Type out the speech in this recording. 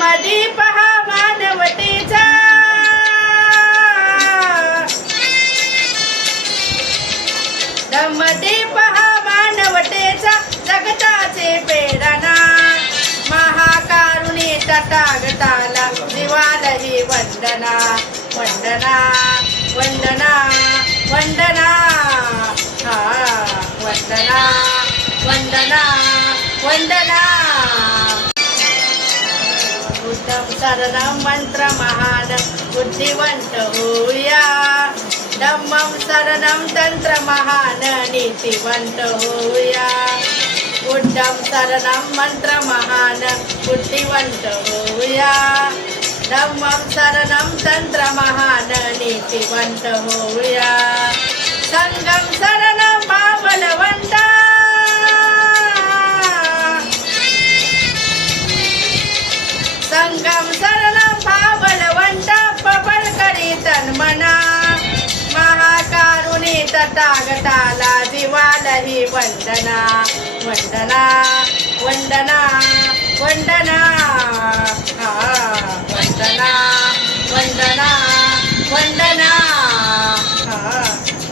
दमदीप हा मानवतेचा दमदीप हा मानवतेचा जगताचे प्रेरणा महाकारुणी तथागताला जीवालाही वंदना वंदना वंदना वंदना हा वंदना वंदना वंदना उत्तम शरणं मंत्र महान बुद्धिवंत होऊया धम्मं शरणं तंत्र महान नीतिवंत होऊया उत्तम शरणं मंत्र महान बुद्धिवंत होऊया धम्मं शरणं तंत्र महान नीतिवंत होऊया संगम शरणं भावलवंत संगम शरणं भावलवंत पबल करी तन्मना महाकारुणी तथागताला जीवालाही वंदना वंदना वंदना वंदना हा